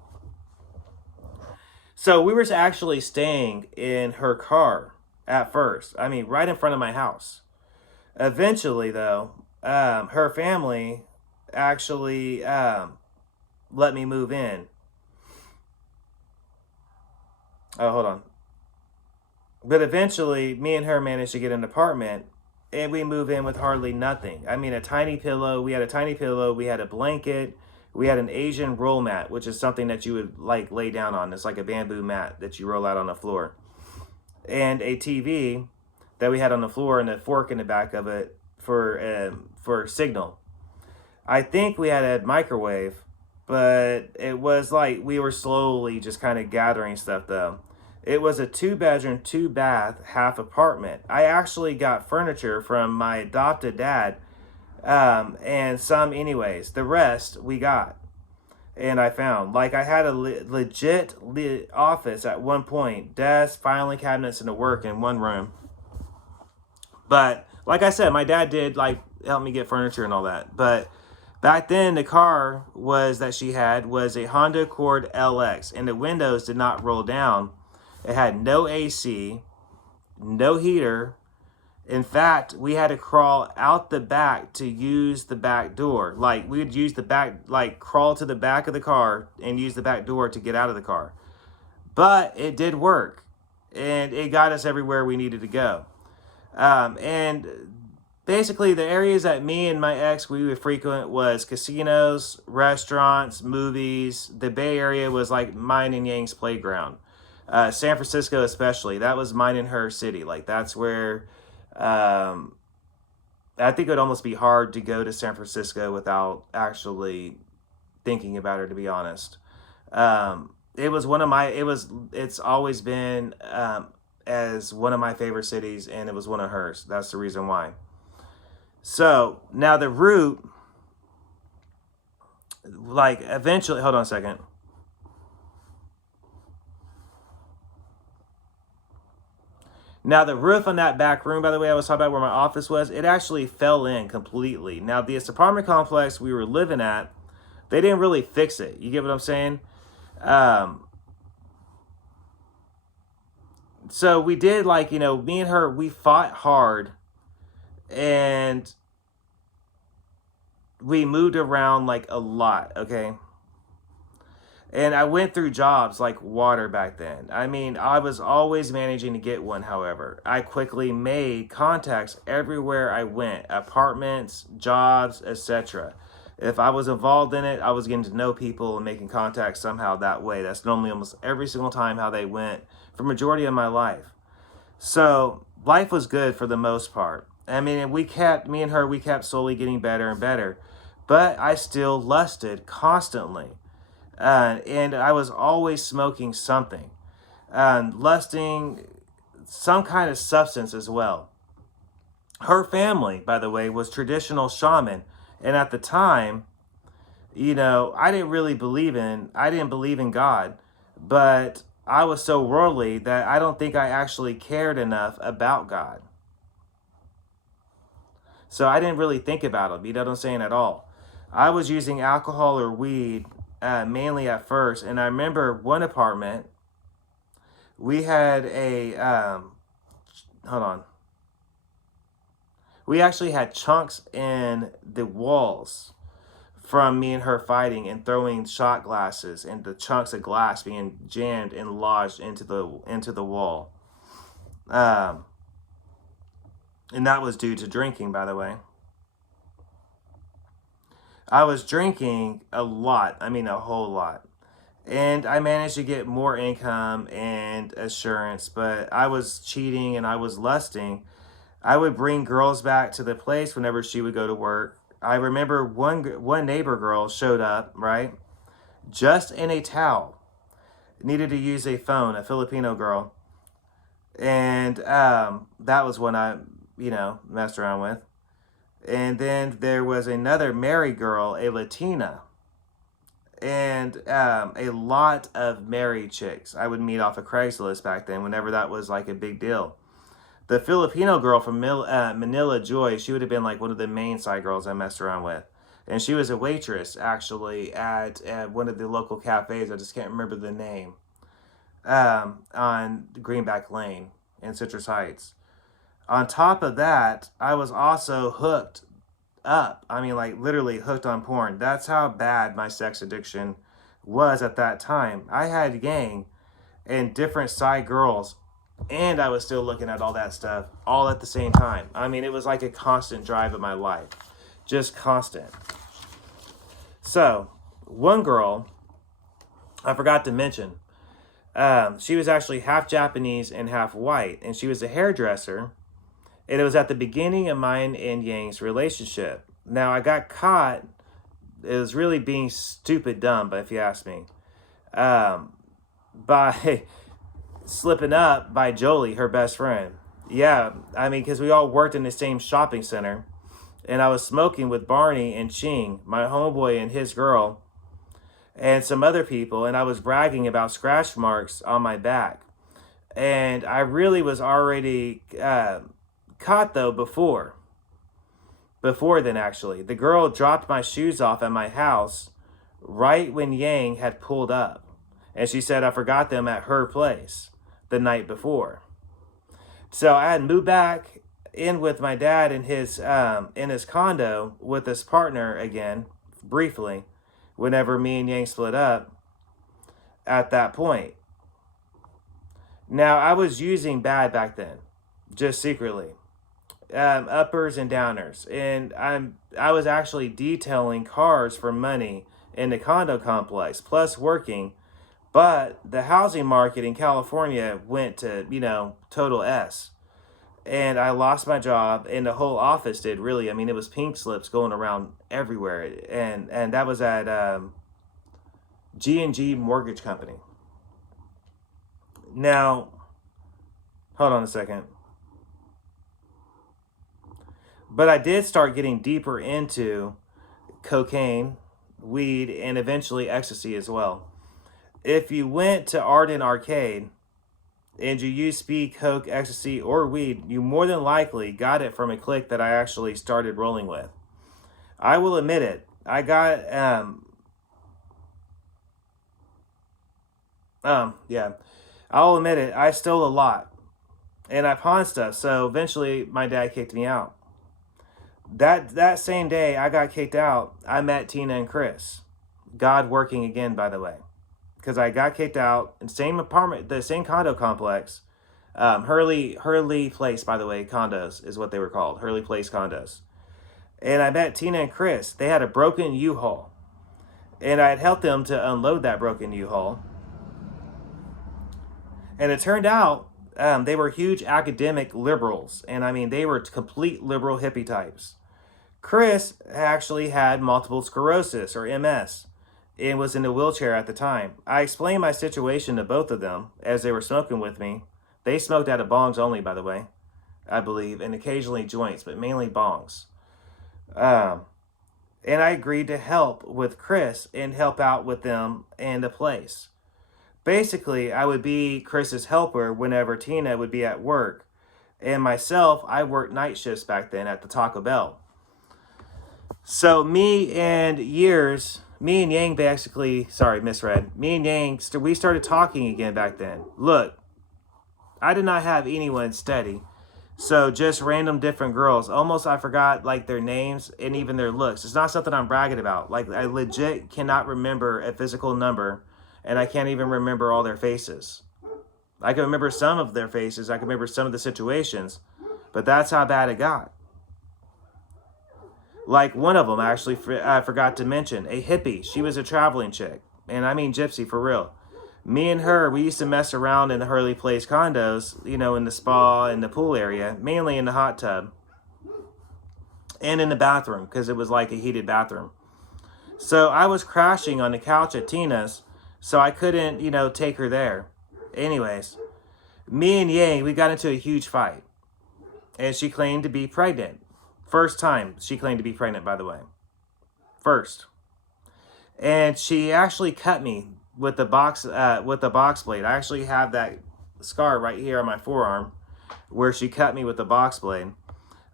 So we were actually staying in her car at first. I mean, right in front of my house. Eventually, though, her family actually let me move in. Oh, hold on. But eventually, me and her managed to get an apartment, and we move in with hardly nothing. I mean, a tiny pillow. We had a tiny pillow. We had a blanket. We had an Asian roll mat, which is something that you would like lay down on. It's like a bamboo mat that you roll out on the floor, and a TV that we had on the floor, and a fork in the back of it for signal. I think we had a microwave, but it was like we were slowly just kind of gathering stuff though. It was a 2 bedroom, 2 bath, half apartment. I actually got furniture from my adopted dad, and some anyways. The rest we got. And I found, like, I had a legit office at one point, desk, filing cabinets, and a work in one room. But like I said, my dad did like help me get furniture and all that. But back then, the car was that she had was a Honda Accord LX, and the windows did not roll down. It had no AC, no heater. In fact, we had to crawl out the back to use the back door. Like, we would use the back, like, crawl to the back of the car and use the back door to get out of the car. But it did work, and it got us everywhere we needed to go. And basically, the areas that me and my ex, we would frequent was casinos, restaurants, movies. The Bay Area was like mine and Yang's playground. San Francisco especially, that was mine and her city. Like, that's where I think it would almost be hard to go to San Francisco without actually thinking about her, to be honest. It was one of my, it's always been as one of my favorite cities, and it was one of hers. That's the reason why. So now the route, like, eventually, hold on a second. Now, the roof on that back room, by the way, I was talking about where my office was, it actually fell in completely. Now, this apartment complex we were living at, they didn't really fix it. You get what I'm saying? So we did, like, you know, me and her, we fought hard, and we moved around, like, a lot, okay? And I went through jobs like water back then. I mean, I was always managing to get one, however. I quickly made contacts everywhere I went. Apartments, jobs, etc. If I was involved in it, I was getting to know people and making contacts somehow that way. That's normally almost every single time how they went for majority of my life. So life was good for the most part. I mean, me and her, we kept slowly getting better and better. But I still lusted constantly. And I was always smoking something, lusting some kind of substance as well. Her family, by the way, was traditional shaman, and at the time, you know, I didn't believe in God, but I was so worldly that I don't think I actually cared enough about God. So I didn't really think about him, you know what I'm saying, at all. I was using alcohol or weed mainly at first. And I remember one apartment, we had hold on. We actually had chunks in the walls from me and her fighting and throwing shot glasses and the chunks of glass being jammed and lodged into the wall. And that was due to drinking, by the way. I was drinking a lot. I mean, a whole lot. And I managed to get more income and assurance, but I was cheating and I was lusting. I would bring girls back to the place whenever she would go to work. I remember one neighbor girl showed up, right? Just in a towel. Needed to use a phone, a Filipino girl. And that was one I, you know, messed around with. And then there was another married girl, a Latina, and a lot of married chicks I would meet off of Craigslist back then whenever that was like a big deal. The Filipino girl from Manila Joy, she would have been like one of the main side girls I messed around with. And she was a waitress, actually, at one of the local cafes. I just can't remember the name. On Greenback Lane in Citrus Heights. On top of that, I was also hooked up. I mean, like literally hooked on porn. That's how bad my sex addiction was at that time. I had Yang and different side girls, and I was still looking at all that stuff all at the same time. I mean, it was like a constant drive of my life, just constant. So, one girl, I forgot to mention, she was actually half Japanese and half white, and she was a hairdresser. And it was at the beginning of mine and Yang's relationship. Now, I got caught. It was really being stupid dumb, but if you ask me, by slipping up by Jolie, her best friend. Yeah, I mean, because we all worked in the same shopping center, and I was smoking with Barney and Ching, my homeboy and his girl, and some other people, and I was bragging about scratch marks on my back. And I really was already caught, though, before then, actually. The girl dropped my shoes off at my house right when Yang had pulled up, and she said I forgot them at her place the night before. So I had moved back in with my dad in his condo with his partner again, briefly, whenever me and Yang split up at that point. Now, I was using bad back then, just secretly. Uppers and downers. And I was actually detailing cars for money in the condo complex, plus working. But the housing market in California went to, total S. And I lost my job, and the whole office did, really. I mean, it was pink slips going around everywhere. And that was at G&G Mortgage Company. Now, hold on a second. But I did start getting deeper into cocaine, weed, and eventually ecstasy as well. If you went to Arden Arcade and you used speed, coke, ecstasy, or weed, you more than likely got it from a clique that I actually started rolling with. I will admit it. I got, yeah. I'll admit it. I stole a lot. And I pawned stuff. So eventually my dad kicked me out. That same day I got kicked out, I met Tina and Chris. God working again, by the way. Because I got kicked out in the same apartment, the same condo complex. Hurley Place, by the way, condos is what they were called. Hurley Place condos. And I met Tina and Chris. They had a broken U-Haul. And I had helped them to unload that broken U-Haul. And it turned out they were huge academic liberals. And I mean, they were complete liberal hippie types. Chris actually had multiple sclerosis, or MS, and was in a wheelchair at the time. I explained my situation to both of them as they were smoking with me. They smoked out of bongs only, by the way, I believe, and occasionally joints, but mainly bongs. And I agreed to help with Chris and help out with them and the place. Basically, I would be Chris's helper whenever Tina would be at work. And myself, I worked night shifts back then at the Taco Bell. So me and Yang basically, sorry, misread. Me and Yang, we started talking again back then. Look, I did not have anyone steady. So just random different girls. Almost I forgot like their names and even their looks. It's not something I'm bragging about. Like I legit cannot remember a physical number, and I can't even remember all their faces. I can remember some of their faces. I can remember some of the situations, but that's how bad it got. Like one of them, actually, I forgot to mention, a hippie. She was a traveling chick. And I mean gypsy for real. Me and her, we used to mess around in the Hurley Place condos, in the spa and the pool area, mainly in the hot tub. And in the bathroom, because it was like a heated bathroom. So I was crashing on the couch at Tina's, so I couldn't, take her there. Anyways, me and Yang, we got into a huge fight. And she claimed to be pregnant. First time she claimed to be pregnant, by the way. First. And she actually cut me with the box blade. I actually have that scar right here on my forearm where she cut me with the box blade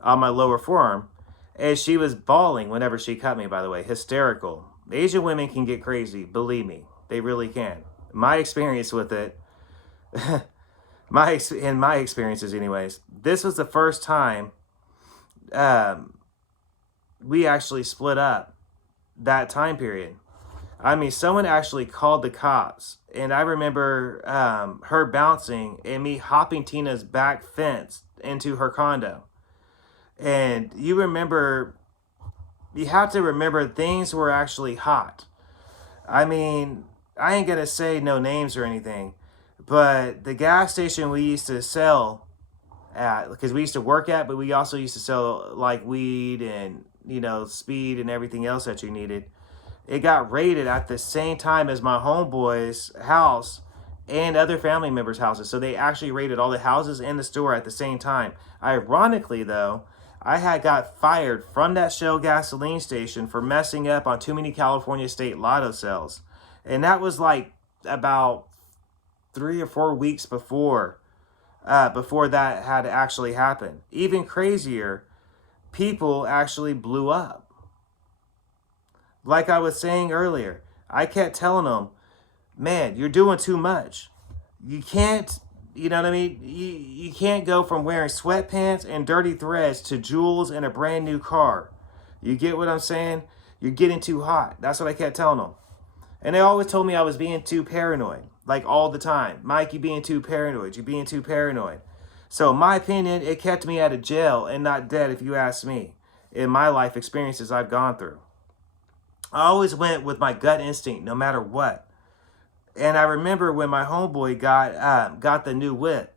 on my lower forearm. And she was bawling whenever she cut me, by the way. Hysterical. Asian women can get crazy. Believe me. They really can. My experience with it, in my experiences anyways, this was the first time we actually split up that time period. I mean, someone actually called the cops, and I remember her bouncing and me hopping Tina's back fence into her condo. And you have to remember things were actually hot. I mean, I ain't gonna say no names or anything, but the gas station we used to sell at, because we used to work at, but we also used to sell like weed and, speed and everything else that you needed. It got raided at the same time as my homeboy's house and other family members' houses. So they actually raided all the houses and the store at the same time. Ironically, though, I had got fired from that Shell gasoline station for messing up on too many California state lotto sales. And that was like about 3 or 4 weeks before that had actually happened. Even crazier, people actually blew up. Like I was saying earlier, I kept telling them, man, you're doing too much. You can't, you know what I mean? You can't go from wearing sweatpants and dirty threads to jewels and a brand new car. You get what I'm saying? You're getting too hot. That's what I kept telling them. And they always told me I was being too paranoid, like all the time. Mike, you're being too paranoid. You're being too paranoid. So in my opinion, it kept me out of jail and not dead, if you ask me, in my life experiences I've gone through. I always went with my gut instinct, no matter what. And I remember when my homeboy got the new whip,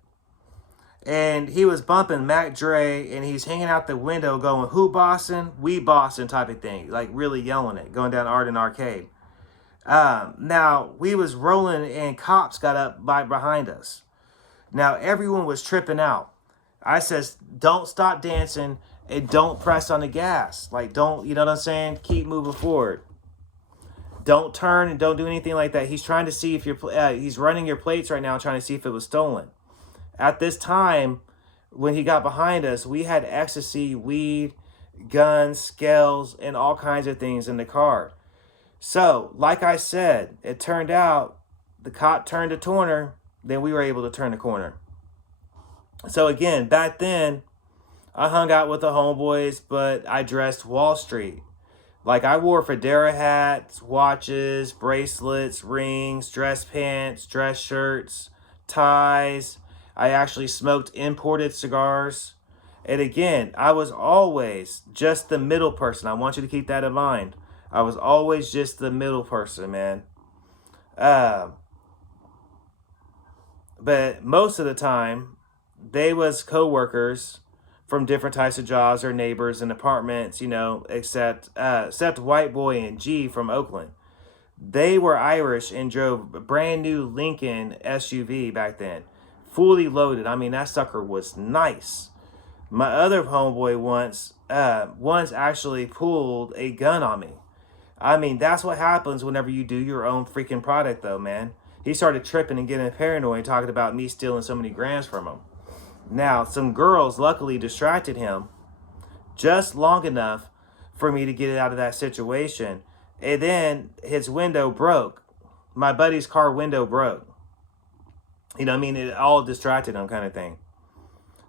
and he was bumping Mac Dre, and he's hanging out the window going, "Who bossin'? We bossin'" type of thing, like really yelling it, going down Arden Arcade. Now we was rolling, and cops got up behind us. Now everyone was tripping out. I says, "Don't stop dancing and don't press on the gas. Like, don't, you know what I'm saying? Keep moving forward. Don't turn and don't do anything like that." He's trying to see if he's running your plates right now, trying to see if it was stolen. At this time, when he got behind us, we had ecstasy, weed, guns, scales, and all kinds of things in the car. So, like I said, it turned out the cop turned a corner, then we were able to turn the corner. So again, back then, I hung out with the homeboys, but I dressed Wall Street. Like, I wore fedora hats, watches, bracelets, rings, dress pants, dress shirts, ties. I actually smoked imported cigars. And again, I was always just the middle person. I want you to keep that in mind. I was always just the middle person, man. But most of the time, they was co-workers from different types of jobs or neighbors in apartments, except White Boy and G from Oakland. They were Irish and drove a brand new Lincoln SUV back then, fully loaded. I mean, that sucker was nice. My other homeboy once actually pulled a gun on me. I mean, that's what happens whenever you do your own freaking product, though, man. He started tripping and getting paranoid, talking about me stealing so many grams from him. Now, some girls luckily distracted him just long enough for me to get it out of that situation. And then his window broke. My buddy's car window broke. It all distracted him, kind of thing.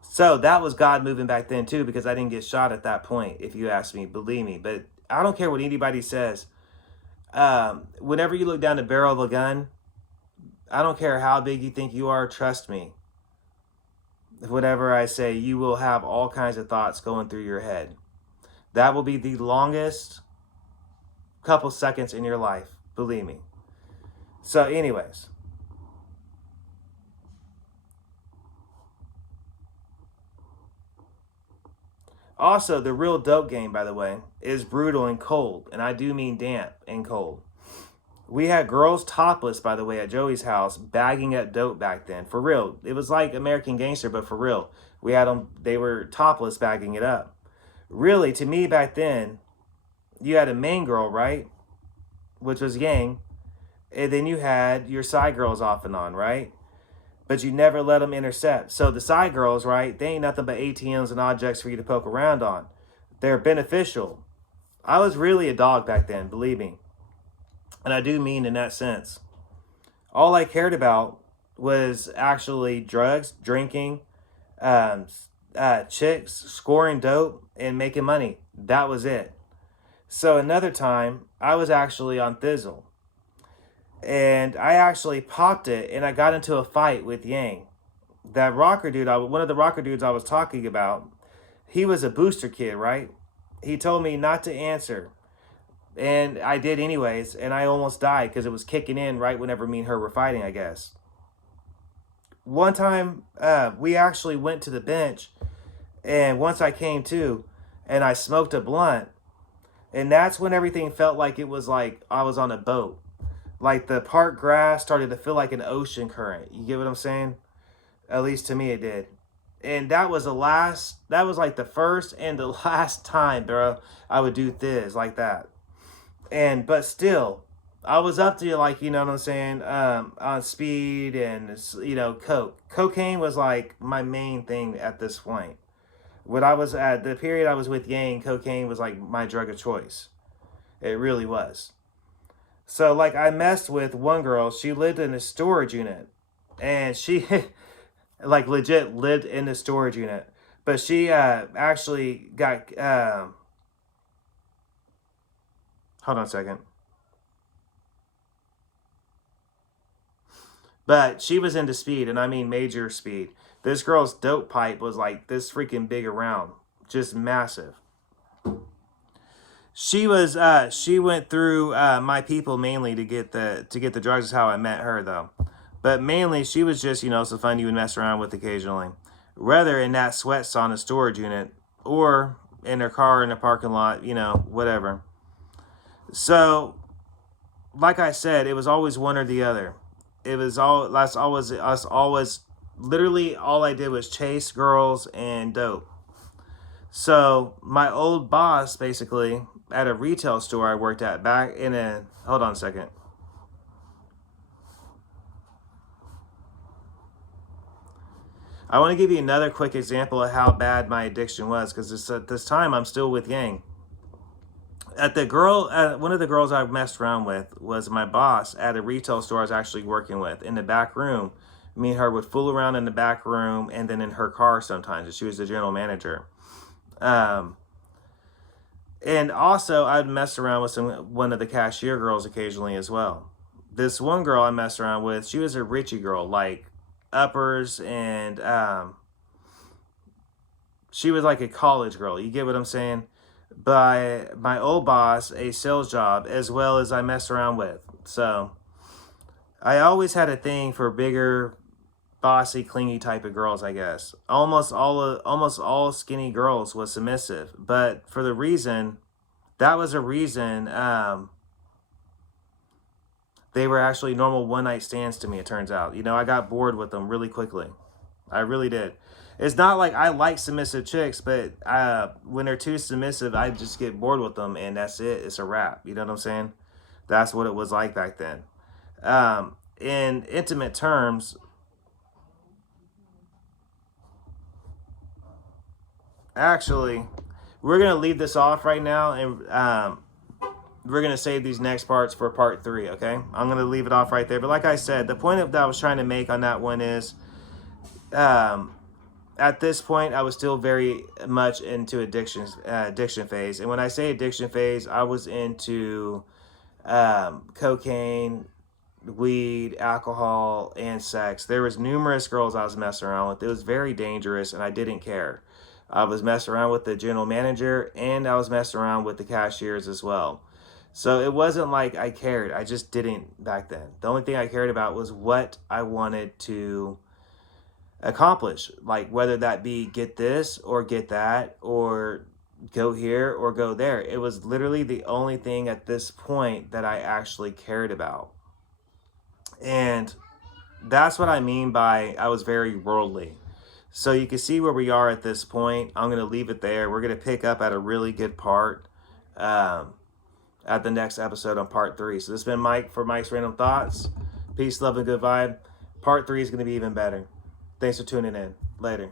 So that was God moving back then too, because I didn't get shot at that point, if you ask me, believe me. But I don't care what anybody says. Whenever you look down the barrel of a gun, I don't care how big you think you are, trust me. Whatever I say, you will have all kinds of thoughts going through your head. That will be the longest couple seconds in your life, believe me. So anyways, also the real dope game, by the way, is brutal and cold, and I do mean damp and cold. We had girls topless, by the way, at Joey's house, bagging up dope back then. For real. It was like American Gangster, but for real. We had them, they were topless bagging it up. Really, to me back then, you had a main girl, right? Which was Yang. And then you had your side girls off and on, right? But you never let them intercept. So the side girls, right, they ain't nothing but ATMs and objects for you to poke around on. They're beneficial. I was really a dog back then, believe me. And I do mean in that sense. All I cared about was actually drugs, drinking, chicks, scoring dope, and making money. That was it. So another time, I was actually on Thizzle, and I actually popped it, and I got into a fight with Yang. That rocker dude, one of the rocker dudes I was talking about, he was a booster kid, right? He told me not to answer, and I did anyways, and I almost died because it was kicking in right whenever me and her were fighting, I guess. One time, we actually went to the bench, and once I came to, and I smoked a blunt, and that's when everything felt like it was like I was on a boat. Like the park grass started to feel like an ocean current. You get what I'm saying? At least to me it did. And that was that was like the first and the last time, bro, I would do this like that. But still, I was up to, like, you know what I'm saying, on speed and, coke. Cocaine was like my main thing at this point. When I was at the period I was with Yang, cocaine was like my drug of choice. It really was. So, like, I messed with one girl. She lived in a storage unit, and she like legit lived in the storage unit. But she actually got hold on a second. But she was into speed, and I mean major speed. This girl's dope pipe was like this freaking big around, just massive. She went through my people mainly to get the drugs. Is how I met her, though. But mainly she was just, some fun you would mess around with occasionally, whether in that sweat sauna storage unit or in her car in the parking lot, whatever. So, like I said, it was always one or the other. That's always us. Always, literally, all I did was chase girls and dope. So my old boss, basically, at a retail store I worked at back in a, hold on a second. I want to give you another quick example of how bad my addiction was, because at this time I'm still with Yang. One of the girls I messed around with was my boss at a retail store I was actually working with. In the back room, me and her would fool around in the back room, and then in her car sometimes. She was the general manager. And also, I'd mess around with one of the cashier girls occasionally as well. This one girl I messed around with, she was a Richie girl, like uppers, and she was like a college girl. You get what I'm saying? By my old boss, a sales job, as well as I messed around with. So I always had a thing for bigger, bossy, clingy type of girls, I guess. Almost all skinny girls was submissive, but for the reason that was a reason they were actually normal one night stands to me. It turns out, I got bored with them really quickly. I really did. It's not like I like submissive chicks, but when they're too submissive, I just get bored with them, and that's it. It's a wrap. You know what I'm saying? That's what it was like back then. In intimate terms, actually, we're going to leave this off right now, and we're going to save these next parts for part 3, okay? I'm going to leave it off right there. But like I said, the point that I was trying to make on that one is, at this point, I was still very much into addiction phase. And when I say addiction phase, I was into cocaine, weed, alcohol, and sex. There was numerous girls I was messing around with. It was very dangerous, and I didn't care. I was messing around with the general manager, and I was messing around with the cashiers as well. So it wasn't like I cared. I just didn't back then. The only thing I cared about was what I wanted to accomplish. Like, whether that be get this or get that, or go here or go there. It was literally the only thing at this point that I actually cared about. And that's what I mean by I was very worldly. So you can see where we are at this point. I'm going to leave it there. We're going to pick up at a really good part at the next episode on part 3. So this has been Mike for Mike's Random Thoughts. Peace, love, and good vibe. Part 3 is going to be even better. Thanks for tuning in. Later.